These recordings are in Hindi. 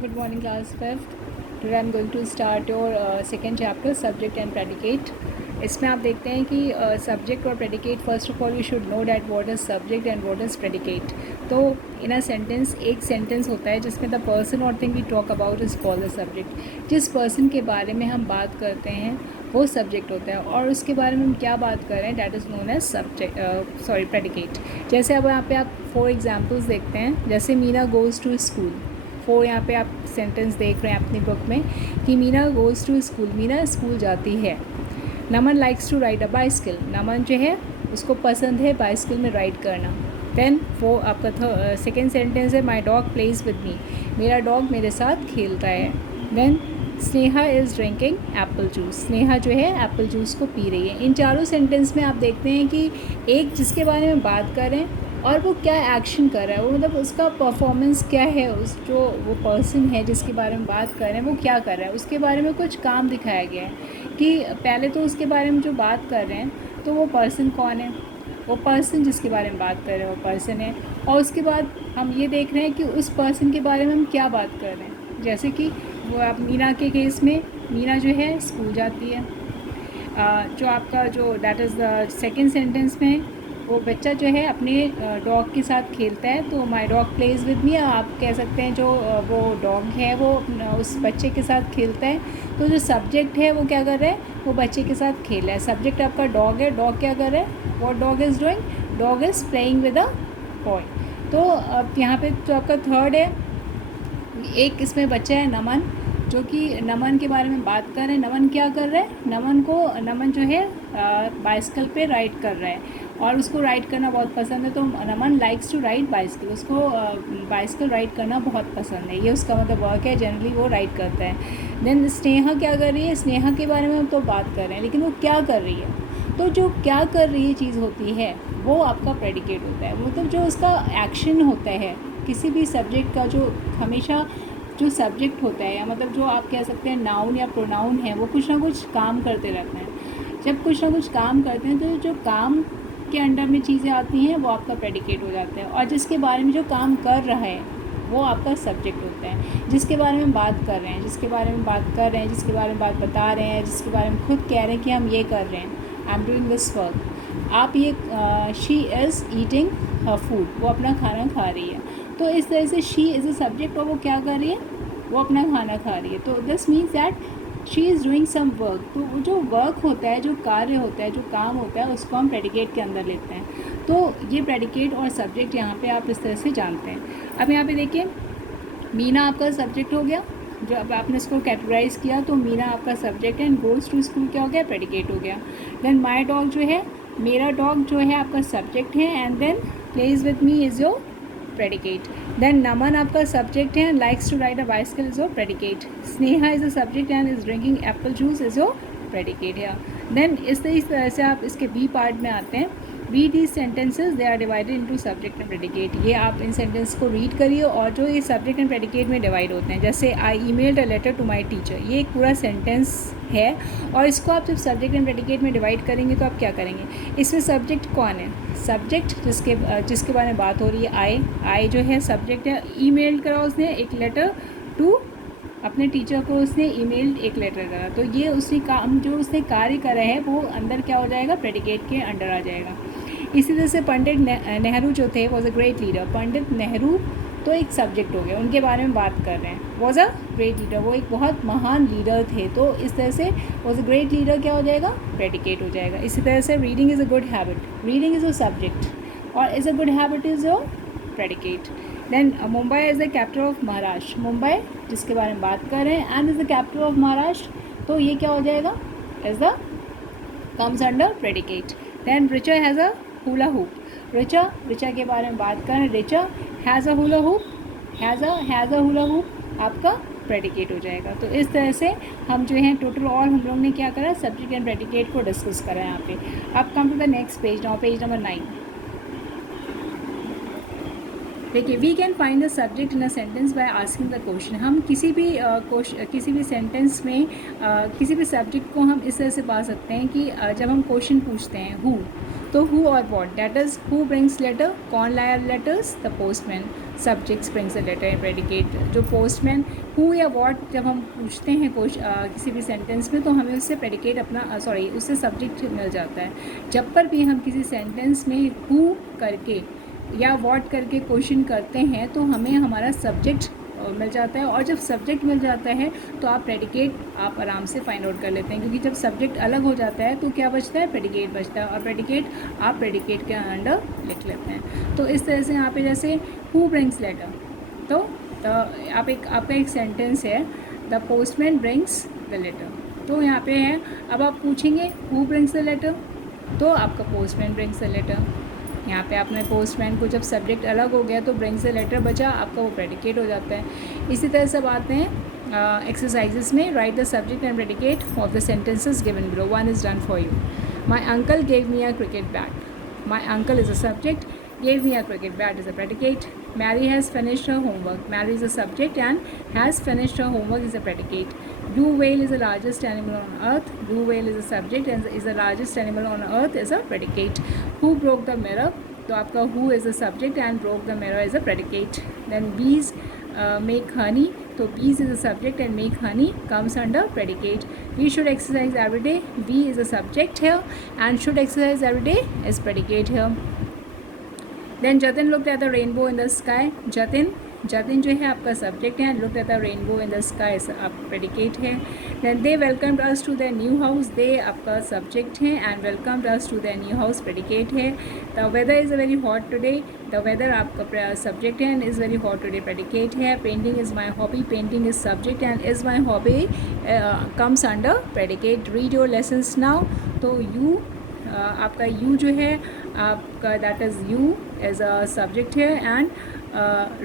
Good morning, class 5th. Today I'm going to start your second chapter, subject and predicate. इसमें आप देखते हैं कि सब्जेक्ट और predicate, first of all you should know that what is subject and what is predicate. तो इन अ सेंटेंस एक सेंटेंस होता है जिसमें द पर्सन और thing we talk about is called the subject. जिस पर्सन के बारे में हम बात करते हैं वो सब्जेक्ट होता है, और उसके बारे में हम क्या बात कर रहे हैं that is known as subject predicate. जैसे अब यहाँ पे आप 4 एग्जाम्पल्स देखते हैं. जैसे मीना गोज़ टू स्कूल. 4 यहाँ पे आप सेंटेंस देख रहे हैं अपनी बुक में कि Meena goes to school, Meena school जाती है. Naman likes to ride a bicycle, Naman जो है उसको पसंद है बाइसिकल में राइड करना. देन वो आपका सेकेंड सेंटेंस है my dog plays with me, मेरा डॉग मेरे साथ खेलता है. Then Sneha is drinking apple juice, Sneha जो है एप्पल जूस को पी रही है. इन चारों सेंटेंस में आप देखते हैं कि एक जिसके बारे में बात करें और वो क्या एक्शन कर रहा है, वो मतलब उसका परफॉर्मेंस क्या है, उस जो वो पर्सन है जिसके बारे में बात कर रहे हैं वो क्या कर रहा है, उसके बारे में कुछ काम दिखाया गया है. कि पहले तो उसके बारे में जो बात कर रहे हैं तो वो पर्सन कौन है, वो पर्सन जिसके बारे में बात कर रहे हैं वो पर्सन है. और उसके बाद हम ये देख रहे हैं कि उस पर्सन के बारे में हम क्या बात कर रहे हैं. जैसे कि वो आप मीना के केस में, मीना जो है स्कूल जाती है. जो आपका जो that is the second sentence में वो बच्चा जो है अपने डॉग के साथ खेलता है. तो my dog plays with me, आप कह सकते हैं जो वो डॉग है वो उस बच्चे के साथ खेलता है. तो जो सब्जेक्ट है वो क्या कर रहा है, वो बच्चे के साथ खेल रहा है. सब्जेक्ट आपका डॉग है, डॉग क्या कर रहा है, what dog is doing, dog is playing with a boy. तो अब यहाँ पे जो आपका थर्ड है, एक इसमें बच्चा है नमन, जो कि नमन के बारे में बात कर रहे हैं. नमन क्या कर रहा है, नमन जो है बाइसिकल पे राइड कर रहा है और उसको राइड करना बहुत पसंद है. तो नमन लाइक्स टू राइड बाइसिकल, उसको बाइसिकल राइड करना बहुत पसंद है, ये उसका मतलब वर्क है, जनरली वो राइड करता है. देन स्नेहा क्या कर रही है, स्नेहा के बारे में हम तो बात कर रहे हैं लेकिन वो क्या कर रही है. तो जो क्या कर रही है चीज़ होती है वो आपका प्रेडिकेट होता है, मतलब जो उसका एक्शन होता है किसी भी सब्जेक्ट का. जो हमेशा जो सब्जेक्ट होता है, या मतलब जो आप कह सकते हैं नाउन या प्रोनाउन है, वो कुछ ना कुछ काम करते रहते हैं. जब कुछ ना कुछ काम करते हैं तो जो काम के अंडर में चीज़ें आती हैं वो आपका प्रेडिकेट हो जाता है. और जिसके बारे में जो काम कर रहा है वो आपका सब्जेक्ट होता है. जिसके बारे में बात कर रहे हैं, जिसके बारे में बात कर रहे हैं, जिसके बारे में बात बता रहे हैं, जिसके बारे में खुद कह रहे हैं कि हम ये कर रहे हैं, I am doing this work. आप ये she is eating her food, वो अपना खाना खा रही है. तो इस तरह से शी इज़ अ सब्जेक्ट और वो क्या कर रही है, वो अपना खाना खा रही है. तो this means that she is doing some work. तो वो जो वर्क होता है, जो कार्य होता है, जो काम होता है, उसको हम प्रेडिकेट के अंदर लेते हैं. तो ये प्रेडिकेट और सब्जेक्ट यहाँ पे आप इस तरह से जानते हैं. अब यहाँ पे देखिए, मीना आपका सब्जेक्ट हो गया. जो अब आपने इसको कैटेगराइज किया तो मीना आपका सब्जेक्ट है, एंड गोज़ टू स्कूल क्या हो गया, प्रेडिकेट हो गया. देन माई डॉग जो है, मेरा डॉग जो है आपका सब्जेक्ट है, and then plays with me is your predicate. Then Naman आपका सब्जेक्ट है, and likes to ride a bicycle is your predicate. Sneha is a subject and is drinking apple juice is your predicate है. देन इस तरह से आप इसके बी पार्ट में आते हैं. Read these sentences, they are divided into subject and predicate. ये आप इन सेंटेंस को रीड करिए और जो ये सब्जेक्ट एंड प्रेडिकेट में डिवाइड होते हैं. जैसे I emailed a letter to my teacher, ये एक पूरा सेंटेंस है और इसको आप जब सब्जेक्ट एंड प्रेडिकेट में डिवाइड करेंगे तो आप क्या करेंगे, इसमें सब्जेक्ट कौन है, सब्जेक्ट जिसके बारे में बात हो रही है, आई जो है सब्जेक्ट है. ईमेल करा उसने एक लेटर टू, अपने टीचर को उसने ईमेल एक लेटर करा, तो ये उसने काम जो उसने कार्य करा है वो अंदर क्या हो जाएगा, प्रेडिकेट के अंडर आ जाएगा. इसी तरह से पंडित नेहरू जो थे was a great leader. Pandit Nehru तो एक सब्जेक्ट हो गया, उनके बारे में बात कर रहे हैं. वॉज अ ग्रेट लीडर, वो एक बहुत महान लीडर थे. तो इस तरह से वॉज अ ग्रेट लीडर क्या हो जाएगा, प्रेडिकेट हो जाएगा. इसी तरह से reading is a good habit, reading is a subject और is a good habit is your predicate. Then Mumbai is the capital of Maharashtra, Mumbai जिसके बारे में बात कर रहे हैं and is the capital of Maharashtra, तो ये क्या हो जाएगा, is the comes under predicate. Then Richa has a hula hoop, Richa के बारे में बात करें, Richa has a hula hoop, has a hula hoop आपका प्रेडिकेट हो जाएगा. तो इस तरह से हम जो है टोटल और हम लोग ने क्या करा, सब्जेक्ट एंड प्रेडिकेट को डिस्कस करा यहाँ पे. अब come to the next page, now page number 9. देखिए, we can find the subject in a sentence by asking the question. हम किसी भी सेंटेंस में किसी भी सब्जेक्ट को हम इस तरह से पा सकते हैं कि जब हम क्वेश्चन पूछते हैं हु, तो हु और what, that is who brings letter, कौन लाया letters, the postman, subjects brings the letter and predicate. जो पोस्टमैन, हु या वॉट जब हम पूछते हैं किसी भी सेंटेंस में, तो हमें उससे प्रेडिकेट उससे सब्जेक्ट मिल जाता है। जब पर भी हम किसी सेंटेंस में हु करके या वॉट करके क्वेश्चन करते हैं तो हमें हमारा सब्जेक्ट मिल जाता है, और जब सब्जेक्ट मिल जाता है तो आप प्रेडिकेट आप आराम से फाइंड आउट कर लेते हैं, क्योंकि जब सब्जेक्ट अलग हो जाता है तो क्या बचता है, प्रेडिकेट बचता है, और प्रेडिकेट आप प्रेडिकेट के अंडर लिख लेते हैं। तो इस तरह से यहाँ पे जैसे हु ब्रिंग्स लेटर, तो आपका एक सेंटेंस है, the postman brings the letter, तो यहाँ पे है, अब आप पूछेंगे हु ब्रिंग्स द लेटर, तो आपका पोस्टमैन ब्रिंग्स द लेटर। यहाँ पे आपने पोस्टमैन को जब सब्जेक्ट अलग हो गया तो ब्रिंग्स द लेटर बचा, आपका वो प्रेडिकेट हो जाता है। इसी तरह से आते हैं एक्सरसाइजेस में, right the subject and predicate of the sentences given below. One is done for you. My uncle gave me a cricket bat. My uncle is a subject, gave me a cricket bat is a predicate. Mary has finished her homework. Mary is a subject and has finished her homework is a predicate. Blue whale is the largest animal on earth. Blue whale is a subject and is the largest animal on earth is a predicate. Who broke the mirror? तो आपका who is a subject and broke the mirror is a predicate. Then bees make honey. तो bees is a subject and make honey comes under predicate. We should exercise every day. We is a subject here and should exercise every day is predicate here. Then Jatin looked at the rainbow in the sky. Jatin जो है आपका सब्जेक्ट है, looked at the rainbow in the sky आप प्रेडिकेट है. Then they welcomed us to their new house. They आपका सब्जेक्ट है and welcomed us to their new house predicate है. The weather is very hot today. The weather आपका सब्जेक्ट है and is very hot today predicate है. Painting is my hobby. Painting is subject and is my hobby comes under predicate. Read your lessons now. तो you आपका यू जो है आपका that is you as a subject है and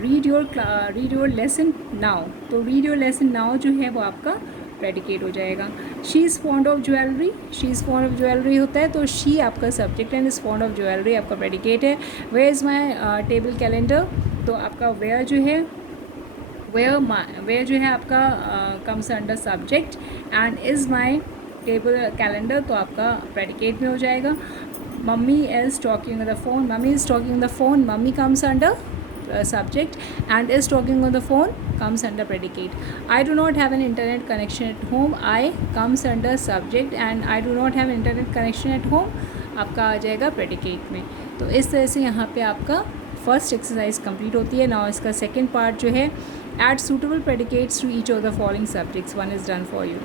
read your lesson now, तो रीड योर लेसन नाउ जो है वो आपका प्रेडिकेट हो जाएगा. She is fond of jewellery. She is fond of jewellery होता है तो शी आपका subject and is fond of jewellery आपका प्रेडिकेट है. Where is my table calendar, तो आपका वेयर जो है वेयर जो है आपका comes under subject and is my table calendar तो आपका प्रेडिकेट में हो जाएगा. Mummy is talking on the phone. Mummy is talking on the phone. Mummy comes under subject and is talking on the phone comes under predicate. I do not have an internet connection at home. I comes under subject and I do not have internet connection at home आपका आ जाएगा predicate में. तो इस तरह से यहाँ पे आपका फर्स्ट एक्सरसाइज कंप्लीट होती है. नाउ इसका सेकेंड पार्ट जो है add suitable predicates to each of the following subjects. One is done for you.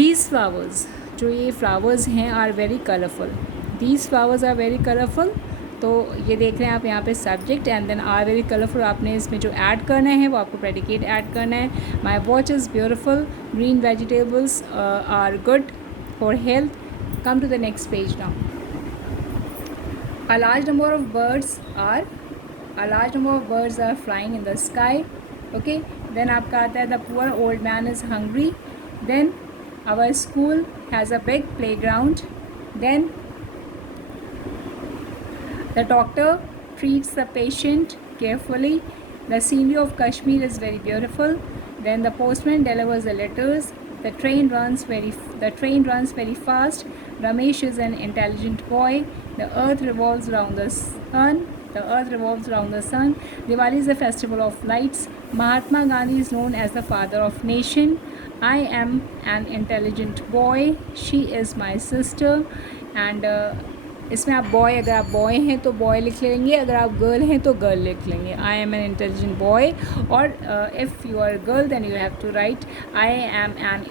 These flowers, जो ये flowers हैं are very colorful. These flowers are very colorful. तो ये देख रहे हैं आप यहाँ पे subject and then are very colourful. आपने इसमें जो ऐड करना है वो आपको प्रेडिकेट ऐड करना है. My watch is beautiful. Green vegetables are good for health. Come to the next page now. A large number of birds are flying in the sky. Okay, then आपका आता है the poor old man is hungry. Then our school has a big playground. Then the doctor treats the patient carefully. The scenery of Kashmir is very beautiful. Then the postman delivers the letters. The train runs very fast. Ramesh is an intelligent boy. The earth revolves around the sun. Diwali is a festival of lights. Mahatma Gandhi is known as the father of nation. I am an intelligent boy. She is my sister. And इसमें आप बॉय, अगर आप बॉय हैं तो बॉय लिख लेंगे, अगर आप गर्ल हैं तो गर्ल लिख लेंगे. I am an intelligent boy. और if you are girl then you have to write I am an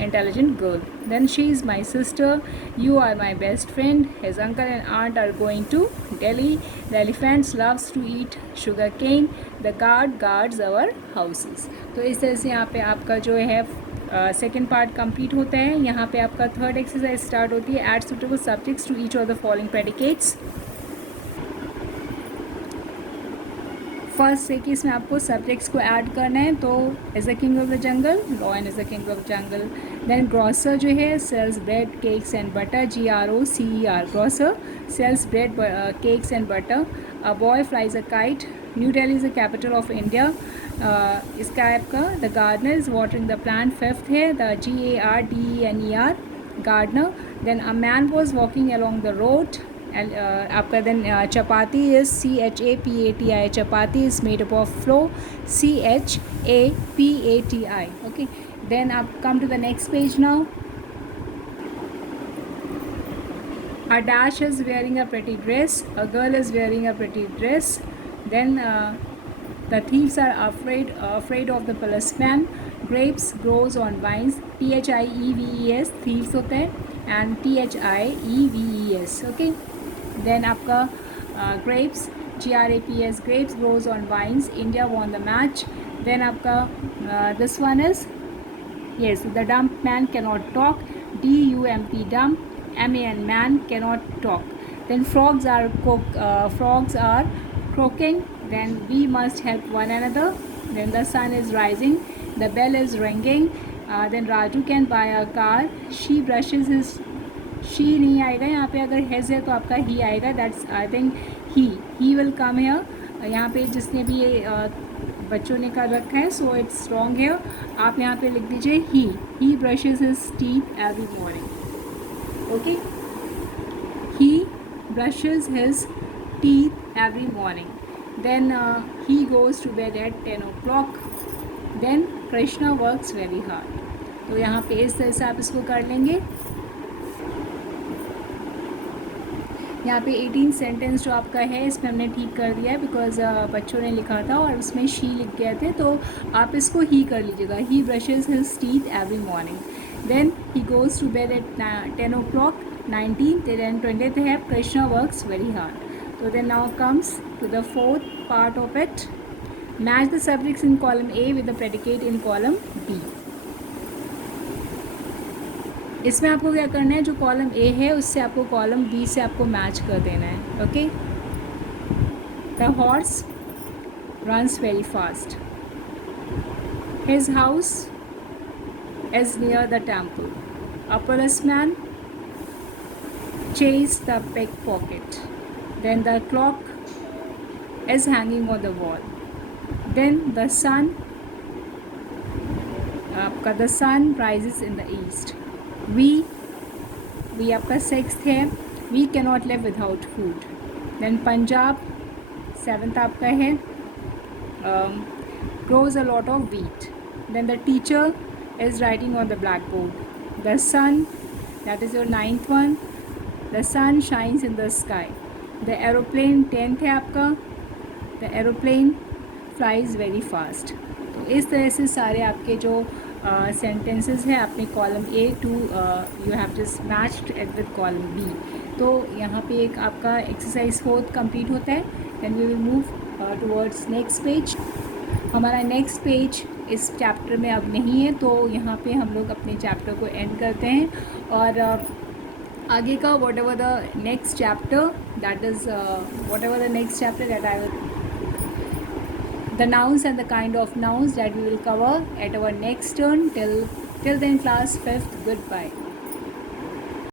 intelligent girl. Then she is my sister. You are my best friend. His uncle and aunt are going to Delhi. The elephants loves to eat sugar cane. The guard guards our houses. तो इस तरह से यहाँ पे आपका जो है सेकेंड पार्ट कंप्लीट होता है. यहाँ पे आपका थर्ड एक्सरसाइज स्टार्ट होती है. Add suitable subjects to each of the following predicates. First है कि इसमें आपको सब्जेक्ट्स को ऐड करना है. तो is the king of the jungle, lion is the king of jungle. Then grocer जो है sells bread cakes and butter. GROCER grocer sells bread cakes and butter. A boy flies a kite. New Delhi is the capital of India. इसका है आपका the gardener is watering the plant, fifth है the GARDENER gardener. Then a man was walking along the road. आपका then chapati is CHAPATI, chapati is made up of flour, CHAPATI। Okay, then आप come to the next page now. A dash is wearing a pretty dress. A girl is wearing a pretty dress. Then the thieves are afraid of the policeman. Grapes grows on vines. THIEVES thieves होते हैं and THIEVES. Okay. Then आपका grapes GRAPS grapes grows on vines. India won the match. Then आपका this one is yes, the dumb man cannot talk. DUMP dumb. MAN man cannot talk. Then frogs are croaking. Then we must help one another. Then the sun is rising. The bell is ringing. Then Raju can buy a car. She brushes his. She नहीं आएगा यहाँ पे, अगर his है तो आपका he आएगा. That's I think he will come here. यहाँ पे जिसने भी ये बच्चों ने कर रखा है, सो इट्स रॉन्ग है। आप यहाँ पे लिख दीजिए he brushes his teeth every morning. Okay, he brushes his teeth every morning. Then he goes to bed at 10 o'clock। Then Krishna works very hard. तो यहाँ पे इस तरह से आप इसको कर लेंगे। यहाँ पे 18 सेंटेंस जो आपका है इसमें हमने ठीक कर दिया है, बिकॉज बच्चों ने लिखा था और उसमें शी लिख गए थे, तो आप इसको ही कर लीजिएगा। He brushes his teeth every morning. Then he goes to bed at 10 o'clock। 19th and 20th है कृष्णा वर्क्स वेरी हार्ड। तो then now comes to the fourth part of it. Match the subjects in column A with the predicate in column B. इसमें आपको क्या करना है, जो कॉलम ए है उससे आपको कॉलम बी से आपको मैच कर देना है। Okay, the horse runs very fast. His house is near the temple. A policeman chased the pickpocket. Then the clock is hanging on the wall. Then the sun rises in the east. We आपका सिक्स्थ है, we cannot live without food. Then Punjab seventh आपका है, grows a lot of wheat. Then the teacher is writing on the blackboard. The sun, that is your ninth one. The sun shines in the sky. The aeroplane 10th है आपका, the aeroplane flies very fast. तो इस तरह से सारे आपके जो सेंटेंसेस हैं आपने column A to you have just matched it with column B. तो यहाँ पे एक आपका एक्सरसाइज 4 कंप्लीट होता है। Then we will move towards next page. हमारा नेक्स्ट पेज इस चैप्टर में अब नहीं है, तो यहाँ पे हम लोग अपने चैप्टर को एंड करते हैं और आगे का what ever the next chapter that is what ever the next chapter that I will the nouns and the kind of nouns that we will cover at our next turn. Till then class 5th, goodbye.